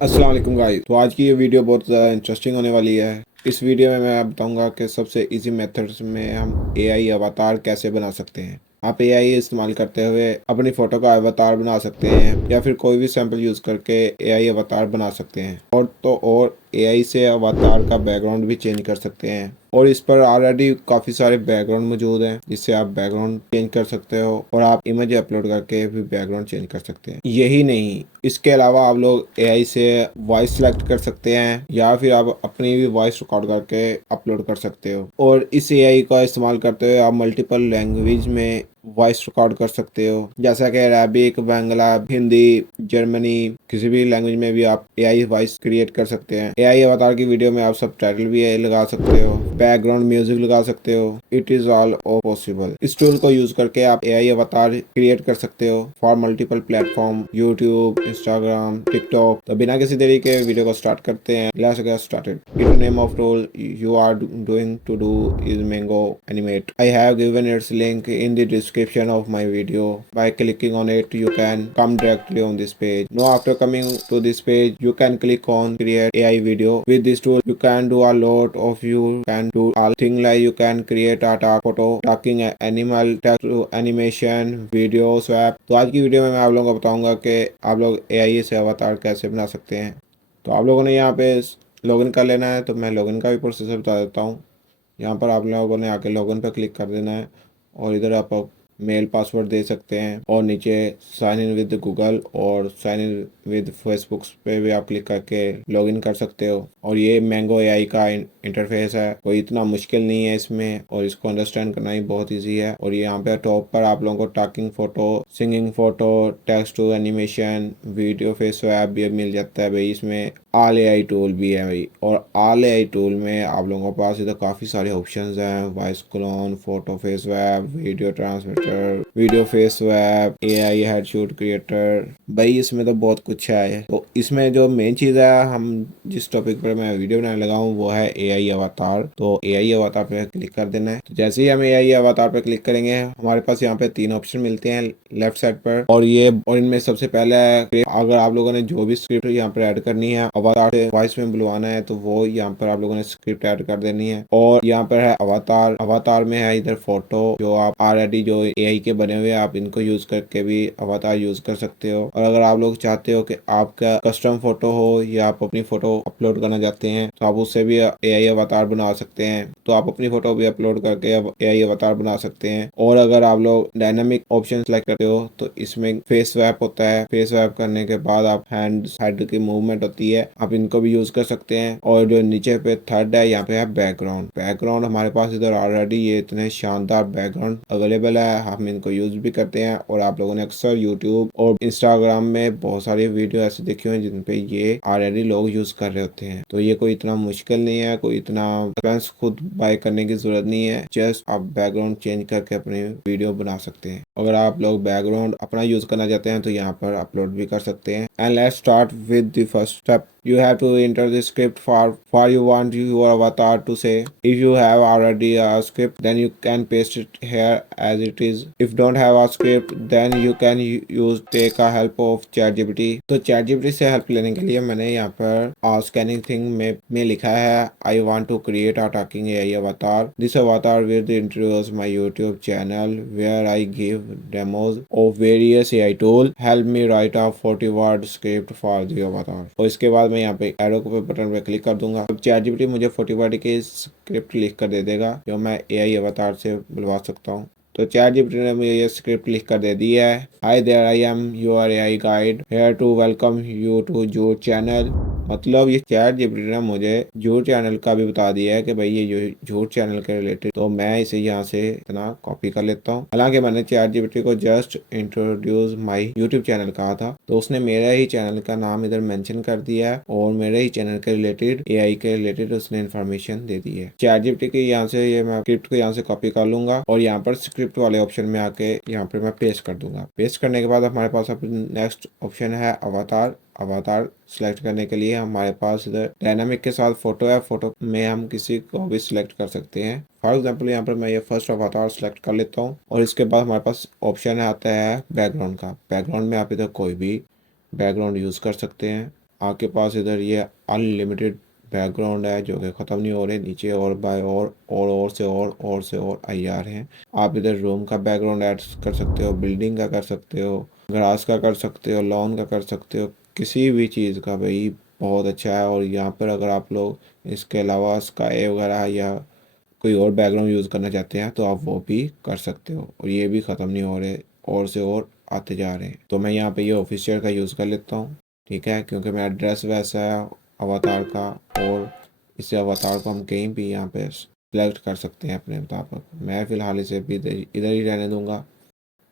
अस्सलाम वालेकुम गाइस। तो आज की ये वीडियो बहुत ज़्यादा इंटरेस्टिंग होने वाली है। इस वीडियो में मैं बताऊंगा कि सबसे इजी मेथड्स में हम एआई अवतार कैसे बना सकते हैं। आप एआई इस्तेमाल करते हुए अपनी फ़ोटो का अवतार बना सकते हैं या फिर कोई भी सैंपल यूज़ करके एआई अवतार बना सकते हैं। और एआई से अवतार का बैकग्राउंड भी चेंज कर सकते हैं और इस पर ऑलरेडी काफ़ी सारे बैकग्राउंड मौजूद हैं जिससे आप बैकग्राउंड चेंज कर सकते हो और आप इमेज अपलोड करके भी बैकग्राउंड चेंज कर सकते हैं। यही नहीं, इसके अलावा आप लोग एआई से वॉइस सेलेक्ट कर सकते हैं या फिर आप अपनी भी वॉइस रिकॉर्ड करके अपलोड कर सकते हो और इस एआई का इस्तेमाल करते हुए आप मल्टीपल लैंग्वेज में वॉइस रिकॉर्ड कर सकते हो, जैसा कि अरबिक, बांग्ला, हिंदी, जर्मनी, किसी भी लैंग्वेज में भी आप एआई वॉइस क्रिएट कर सकते हैं। एआई अवतार की वीडियो में आप सब टाइटल भी लगा सकते हो, बैकग्राउंड म्यूजिक लगा सकते हो। It is all possible. इस टूल को यूज करके आप एआई अवतार क्रिएट कर सकते हो for multiple platform, YouTube, Instagram, TikTok. तो बिना किसी देरी के वीडियो को स्टार्ट करते हैं। Let's get started. It name of role you are doing to do is Mango Animate. I have given its link in the description of my video. By clicking on it, you can come directly on this page. Now after coming to this page, you can click on create AI video. With this tool, you can do a lot of you can do all thing like you can create a talk photo, talking animal, text to animation, video swap. तो आज की video में मैं आप लोगों को बताऊंगा कि आप लोग AI से अवतार कैसे बना सकते हैं। तो आप लोगों ने यहाँ पे लॉगिन कर लेना है, तो मैं लॉगिन का भी प्रोसेस बता देता हूँ। यहाँ पर आप लोगों ने आके लॉगिन पर क्लिक कर देना है और इधर आप मेल पासवर्ड दे सकते हैं और नीचे साइन इन विद गूगल और साइन इन विद फेसबुक पे भी आप क्लिक करके लॉगिन कर सकते हो। और ये मैंगो एआई का इंटरफेस है, कोई इतना मुश्किल नहीं है इसमें और इसको अंडरस्टैंड करना ही बहुत ईजी है। और यहाँ पे टॉप पर आप लोगों को talking photo, singing photo, text to animation, video face swap भी मिल जाता है भाई। इसमें ऑल एआई टूल भी है भाई और ऑल एआई टूल में आप लोगों के पास इधर काफ़ी सारे ऑप्शंस हैं। Voice clone, photo face swap, video transmitter, video face swap, AI headshot creator. भाई इसमें तो बहुत कुछ है। तो इसमें जो मेन चीज़ है, हम जिस टॉपिक पर मैं वीडियो बनाने लगा हूँ वो है एआई अवतार। तो एआई अवतार पे क्लिक कर देना है। तो जैसे ही हम एआई अवतार पे क्लिक करेंगे हमारे पास यहाँ पे 3 ऑप्शन मिलते हैं लेफ्ट साइड पर और इनमें सबसे पहले अगर आप लोगों ने जो भी स्क्रिप्ट यहाँ पर ऐड करनी है अवतार से वॉइस में बुलवाना है तो वो यहाँ पर आप लोगों ने स्क्रिप्ट ऐड कर देनी है। और यहाँ पर है अवतार। अवतार में है इधर फोटो, जो आप ऑलरेडी जो एआई के बने हुए आप इनको यूज करके भी अवतार यूज कर सकते हो। और अगर आप लोग चाहते हो कि आपका कस्टम फोटो हो या आप अपनी फोटो अपलोड करना चाहते हैं तो आप उससे भी एआई अवतार बना सकते हैं। तो आप अपनी फोटो भी अपलोड करके एआई अवतार बना सकते हैं। और अगर आप लोग डायनामिक ऑप्शन सेलेक्ट करते हो तो इसमें फेस स्वैप होता है। फेस स्वैप करने के बाद आप हेड की मूवमेंट होती है, आप इनको भी यूज कर सकते हैं। और जो नीचे पे थर्ड है यहाँ पे है बैकग्राउंड। बैकग्राउंड हमारे पास इधर ऑलरेडी ये इतने शानदार बैकग्राउंड अवेलेबल है, हम इनको यूज भी करते हैं। और आप लोगों ने अक्सर यूट्यूब और इंस्टाग्राम में बहुत सारी वीडियो ऐसे देखी हुई जिन पे ये ऑलरेडी लोग यूज कर रहे होते हैं। तो ये कोई इतना मुश्किल नहीं है, कोई इतना एक्सपेंस खुद बाय करने की जरूरत नहीं है। जस्ट आप बैकग्राउंड चेंज करके अपनी वीडियो बना सकते हैं। अगर आप लोग बैकग्राउंड अपना यूज करना चाहते हैं तो यहाँ पर अपलोड भी कर सकते हैं। And let's start with the first step. You have to enter the script for you want your avatar to say. If you have already a script, then you can paste it here as it is. If don't have a script, then you can use take a help of ChatGPT. तो ChatGPT से help लेने के लिए मैंने यहाँ पर scanning thing में लिखा है I want to create a talking AI avatar. This avatar will introduce my YouTube channel where I give demos of various AI tool. Help me write a 40-word script for the avatar. और इसके बाद मैं यहाँ पे arrow पे button पे click कर दूंगा। अब ChatGPT मुझे 40 वर्ड की स्क्रिप्ट लिख कर दे देगा जो मैं एआई अवतार से बुलवा सकता हूँ। तो ChatGPT ने मुझे ये स्क्रिप्ट लिख कर दे दी है। Hi there, I am your AI guide here to welcome you to your channel. मतलब ये ChatGPT ने मुझे जूट चैनल का भी बता दिया है कि भाई ये जूट चैनल के रिलेटेड। तो मैं इसे यहाँ से इतना कॉपी कर लेता हूँ। हालांकि मैंने ChatGPT को just introduce my YouTube channel कहा था तो उसने मेरा ही चैनल का नाम इधर मेंशन कर दिया है और मेरे ही चैनल के रिलेटेड एआई के रिलेटेड उसने इन्फॉर्मेशन दे दी है। ChatGPT के यहाँ से ये मैं स्क्रिप्ट को यहाँ से कॉपी कर लूंगा और यहाँ पर स्क्रिप्ट वाले ऑप्शन में आके यहाँ पर मैं पेस्ट कर दूंगा। पेस्ट करने के बाद हमारे पास नेक्स्ट ऑप्शन है अवतार। अवतार सिलेक्ट करने के लिए हमारे पास इधर डायनामिक के साथ फोटो है। फोटो में हम किसी को भी सिलेक्ट कर सकते हैं। फॉर एग्जांपल यहाँ पर मैं ये फर्स्ट अवतार सिलेक्ट कर लेता हूँ और इसके बाद हमारे पास ऑप्शन आता है बैकग्राउंड का। बैकग्राउंड में आप इधर कोई भी बैकग्राउंड यूज़ कर सकते हैं। आपके पास इधर ये अनलिमिटेड बैकग्राउंड है जो कि ख़त्म नहीं हो रहे, नीचे और बाय और से और से और आई आ रहे हैं। आप इधर रूम का बैकग्राउंड ऐड कर सकते हो, बिल्डिंग का कर सकते हो, ग्रास का कर सकते हो, लॉन का कर सकते हो, किसी भी चीज़ का भाई बहुत अच्छा है। और यहाँ पर अगर आप लोग इसके अलावा स्काई वगैरह या कोई और बैकग्राउंड यूज़ करना चाहते हैं तो आप वो भी कर सकते हो। और ये भी ख़त्म नहीं हो रहे, और से और आते जा रहे हैं। तो मैं यहाँ पे ये ऑफिशियल का यूज़ कर लेता हूँ, ठीक है, क्योंकि मेरा ड्रेस वैसा है अवतार का। और इसे अवतार को हम कहीं भी यहाँ पे सेलेक्ट कर सकते हैं अपने मुताबिक। मैं फ़िलहाल इसे भी इधर इधर ही रहने दूँगा।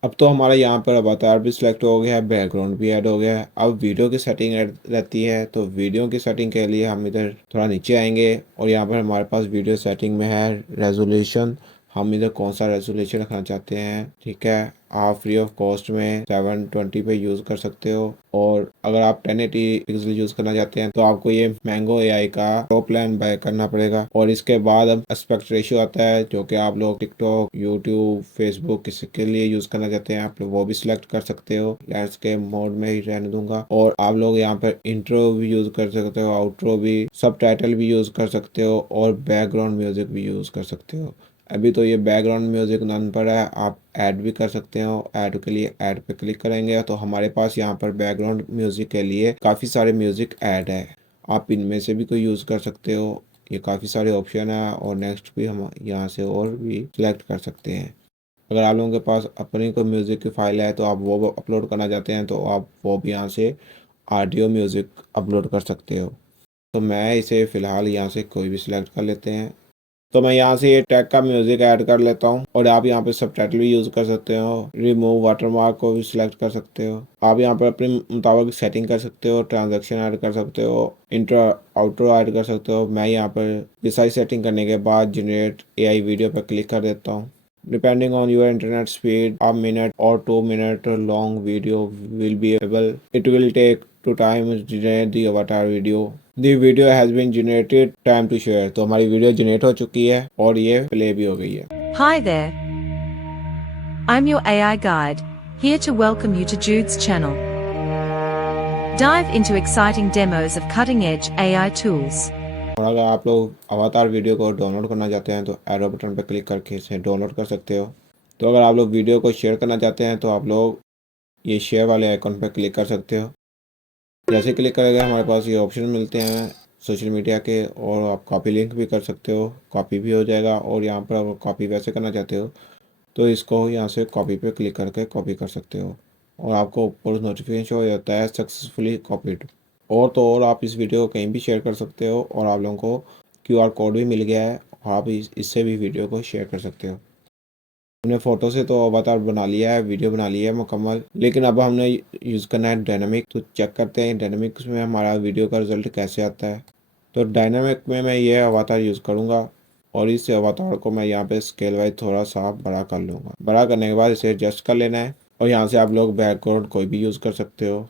अब तो हमारा यहाँ पर अवतार भी सिलेक्ट हो गया है, बैकग्राउंड भी ऐड हो गया है। अब वीडियो की सेटिंग ऐड रहती है, तो वीडियो की सेटिंग के लिए हम इधर थोड़ा नीचे आएंगे और यहाँ पर हमारे पास वीडियो सेटिंग में है रेजोल्यूशन। हम इधर कौन सा रेजोल्यूशन रखना चाहते हैं, ठीक है। आप फ्री ऑफ कॉस्ट में 720 पे यूज़ कर सकते हो। और अगर आप 1080 पिक्सल यूज़ करना चाहते हैं तो आपको ये मैंगो एआई का प्रो प्लान बाय करना पड़ेगा। और इसके बाद अब एस्पेक्ट रेशियो आता है जो कि आप लोग टिकटॉक, यूट्यूब, फेसबुक किसी के लिए यूज़ करना चाहते हैं आप लोग वो भी सिलेक्ट कर सकते हो। लैंडस्केप मोड में ही रहने दूंगा। और आप लोग यहाँ पर इंट्रो भी यूज़ कर सकते हो, आउट्रो भी, सब टाइटल भी यूज़ कर सकते हो और बैकग्राउंड म्यूजिक भी यूज़ कर सकते हो। अभी तो ये बैकग्राउंड म्यूजिक नन पर है, आप ऐड भी कर सकते हो। ऐड के लिए ऐड पे क्लिक करेंगे तो हमारे पास यहाँ पर बैकग्राउंड म्यूजिक के लिए काफ़ी सारे म्यूजिक ऐड है। आप इनमें से भी कोई यूज़ कर सकते हो। ये काफ़ी सारे ऑप्शन है और नेक्स्ट भी हम यहाँ से और भी सिलेक्ट कर सकते हैं। अगर आप लोगों के पास अपनी कोई म्यूज़िक की फाइल है तो आप वो अपलोड करना चाहते हैं तो आप वो भी यहाँ से ऑडियो म्यूज़िक अपलोड कर सकते हो। तो मैं इसे फ़िलहाल यहाँ से कोई भी सिलेक्ट कर लेते हैं। तो मैं यहाँ से ये टैग का म्यूजिक ऐड कर लेता हूँ। और आप यहाँ पे सबटाइटल भी यूज़ कर सकते हो, रिमूव वाटरमार्क को भी सिलेक्ट कर सकते हो। आप यहाँ पर अपने मुताबिक सेटिंग कर सकते हो, ट्रांजैक्शन ऐड कर सकते हो, इंट्रो आउट्रो ऐड कर सकते हो। मैं यहाँ पर ये सारी सेटिंग करने के बाद जनरेट एआई वीडियो पर क्लिक कर देता हूँ। Depending on your internet speed, a minute or 2 minute long video will be available. It will take to time to generate the avatar video. The video has been generated. Time to share. तो हमारी video generate हो चुकी है और ये play भी हो गई है। Hi there. I'm your AI guide, here to welcome you to Jude's channel. Dive into exciting demos of cutting-edge AI tools. और अगर आप लोग अवतार वीडियो को डाउनलोड करना चाहते हैं तो एरो बटन पर क्लिक करके इसे डाउनलोड कर सकते हो। तो अगर आप लोग वीडियो को शेयर करना चाहते हैं तो आप लोग ये शेयर वाले आइकन पर क्लिक कर सकते हो। जैसे क्लिक करेंगे हमारे पास ये ऑप्शन मिलते हैं सोशल मीडिया के। और आप कॉपी लिंक भी कर सकते हो, कॉपी भी हो जाएगा। और यहाँ पर अगर कॉपी वैसे करना चाहते हो तो इसको यहाँ से कॉपी पे क्लिक करके कॉपी कर सकते हो और आपको ऊपर नोटिफिकेशन हो जाता है सक्सेसफुली कॉपीड। और तो और आप इस वीडियो को कहीं भी शेयर कर सकते हो और आप लोगों को क्यूआर कोड भी मिल गया है और आप इससे भी वीडियो को शेयर कर सकते हो। हमने फ़ोटो से तो अवतार बना लिया है, वीडियो बना लिया है मुकम्मल, लेकिन अब हमने यूज़ करना है डायनामिक। तो चेक करते हैं डायनामिक में हमारा वीडियो का रिज़ल्ट कैसे आता है। तो डायनामिक में मैं ये अवतार यूज़ करूँगा और इस अवतार को मैं यहाँ पे स्केल वाइज थोड़ा सा बड़ा कर लूँगा। बड़ा करने के बाद इसे एडजस्ट कर लेना है और यहाँ से आप लोग बैकग्राउंड कोई भी यूज़ कर सकते हो।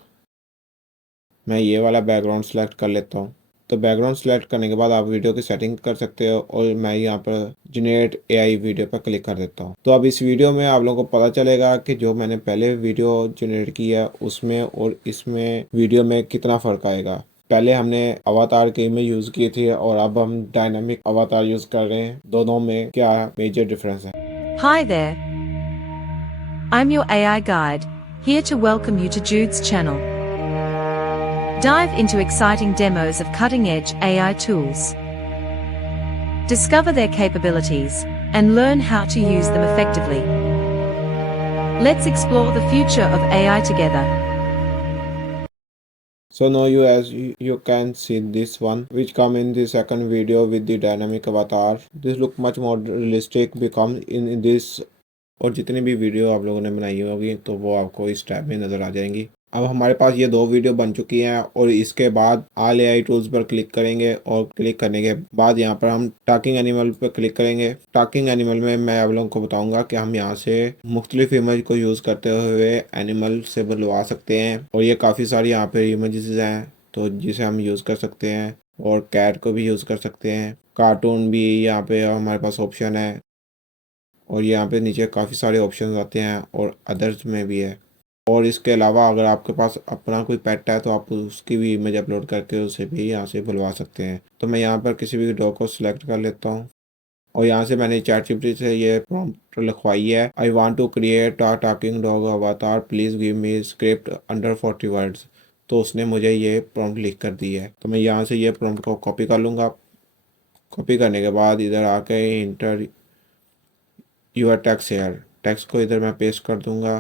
मैं ये वाला बैकग्राउंड सेलेक्ट कर लेता हूँ। तो बैकग्राउंड सेलेक्ट करने के बाद आप वीडियो की सेटिंग कर सकते हो और मैं यहाँ पर जनरेट एआई वीडियो पर क्लिक कर देता हूँ। तो अब इस वीडियो में आप लोगों को पता चलेगा कि जो मैंने पहले वीडियो जनरेट की है उसमें और इसमें वीडियो में कितना फ़र्क आएगा। पहले हमने अवतार की इमेज यूज़ की थी और अब हम डायनामिक अवतार यूज़ कर रहे हैं। दोनों में क्या मेजर डिफरेंस है। Hi there. I'm your AI guide, here to welcome you to Jude's channel. Dive into exciting demos of cutting-edge AI tools. Discover their capabilities and learn how to use them effectively. Let's explore the future of AI together. So now you can see this one which come in the second video with the dynamic avatar. This look much more realistic become in this। और जितनी भी video आप लोगों ने बनाई होगी तो वो आपको इस टैब में नज़र आ जाएंगी। अब हमारे पास ये 2 वीडियो बन चुकी हैं और इसके बाद ऑल एआई टूल्स पर क्लिक करेंगे और क्लिक करने के बाद यहाँ पर हम टॉकिंग एनिमल पर क्लिक करेंगे। टॉकिंग एनिमल में मैं आप लोगों को बताऊंगा कि हम यहाँ से मुख्तलिफ इमेज को यूज़ करते हुए एनिमल से बुलवा सकते हैं। और ये काफ़ी सारी यहाँ पे इमेजेस हैं तो जिसे हम यूज़ कर सकते हैं। और कैट को भी यूज़ कर सकते हैं, कार्टून भी यहाँ पे हमारे पास ऑप्शन है। और यहाँ पे नीचे काफ़ी सारे ऑप्शंस आते हैं और अदर्स में भी है। और इसके अलावा अगर आपके पास अपना कोई पेट है तो आप उसकी भी इमेज अपलोड करके उसे भी यहाँ से बुलवा सकते हैं। तो मैं यहाँ पर किसी भी डॉग को सिलेक्ट कर लेता हूँ और यहाँ से मैंने चैटजीपीटी से ये प्रॉम्प्ट लिखवाई है, I want to create a talking dog avatar, please give me script under 40 words. तो उसने मुझे ये प्रॉम्प्ट लिख कर दी है। तो मैं यहाँ से ये प्रॉम्प्ट को कॉपी कर लूँगा। कॉपी करने के बाद इधर आके enter your text here, text को इधर मैं पेस्ट कर दूँगा।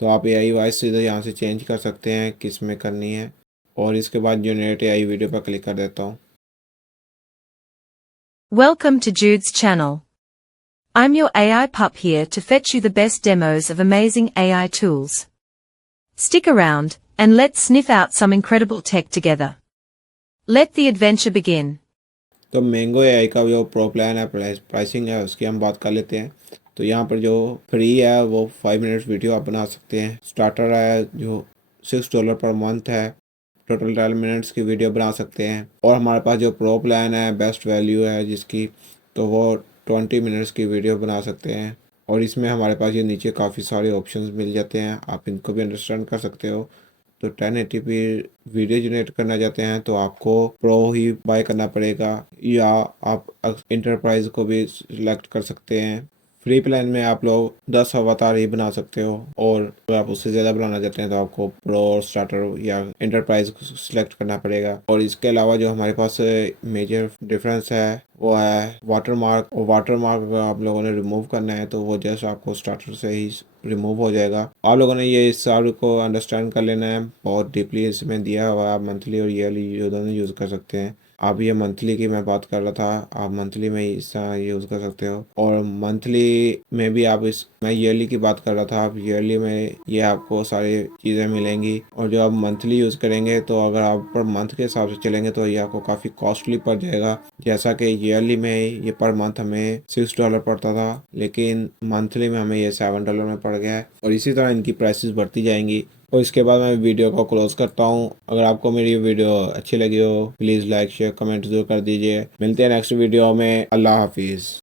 तो आप एआई वॉइस इधर यहाँ से चेंज कर सकते हैं किस में करनी है। और इसके बाद जनरेट एआई वीडियो पर क्लिक कर देता हूँ। Welcome to Jude's channel. I'm your AI pup here to fetch you the best demos of amazing AI tools. Stick around, and let's sniff out some incredible tech together. Let the adventure begin. तो mango AI का जो pro plan है, pricing है, उसकी हम बात कर लेते हैं। तो यहाँ पर जो फ्री है वो 5 मिनट्स वीडियो आप बना सकते हैं। स्टार्टर है जो $6 पर मंथ है, टोटल 12 मिनट्स की वीडियो बना सकते हैं। और हमारे पास जो प्रो प्लान है, बेस्ट वैल्यू है जिसकी, तो वो 20 मिनट्स की वीडियो बना सकते हैं। और इसमें हमारे पास ये नीचे काफ़ी सारे ऑप्शंस मिल जाते हैं, आप इनको भी अंडरस्टैंड कर सकते हो। तो 1080p वीडियो जनरेट करना चाहते हैं तो आपको प्रो ही बाय करना पड़ेगा, या आप इंटरप्राइज को भी सिलेक्ट कर सकते हैं। फ्री प्लान में आप लोग 10 अवतार ही बना सकते हो, और अगर आप उससे ज़्यादा बनाना चाहते हैं तो आपको प्रो और स्टार्टर या इंटरप्राइज को सिलेक्ट करना पड़ेगा। और इसके अलावा जो हमारे पास मेजर डिफरेंस है वो है वाटर मार्क। और वाटर मार्क अगर आप लोगों ने रिमूव करना है तो वो जस्ट आपको स्टार्टर से ही रिमूव हो जाएगा। आप लोगों ने ये इस सारे को अंडरस्टैंड कर लेना है, बहुत डीपली इसमें दिया हुआ है। आप मंथली और ईयरली दोनों यूज़ कर सकते हैं। आप ये मंथली की मैं बात कर रहा था, आप मंथली में इसका यूज़ कर सकते हो। और मंथली में भी आप मैं ईयरली की बात कर रहा था, आप ईयरली में ये आपको सारी चीज़ें मिलेंगी। और जो आप मंथली यूज़ करेंगे तो अगर आप पर मंथ के हिसाब से चलेंगे तो ये आपको काफ़ी कॉस्टली पड़ जाएगा। जैसा कि ईयरली में ये पर मंथ हमें $6 पड़ता था, लेकिन मंथली में हमें ये $7 में पड़ गया है। और इसी तरह इनकी प्राइसेस बढ़ती जाएंगी। और इसके बाद मैं वीडियो को क्लोज करता हूँ। अगर आपको मेरी वीडियो अच्छी लगी हो प्लीज़ लाइक शेयर कमेंट जरूर कर दीजिए। मिलते हैं नेक्स्ट वीडियो में। अल्लाह हाफिज़।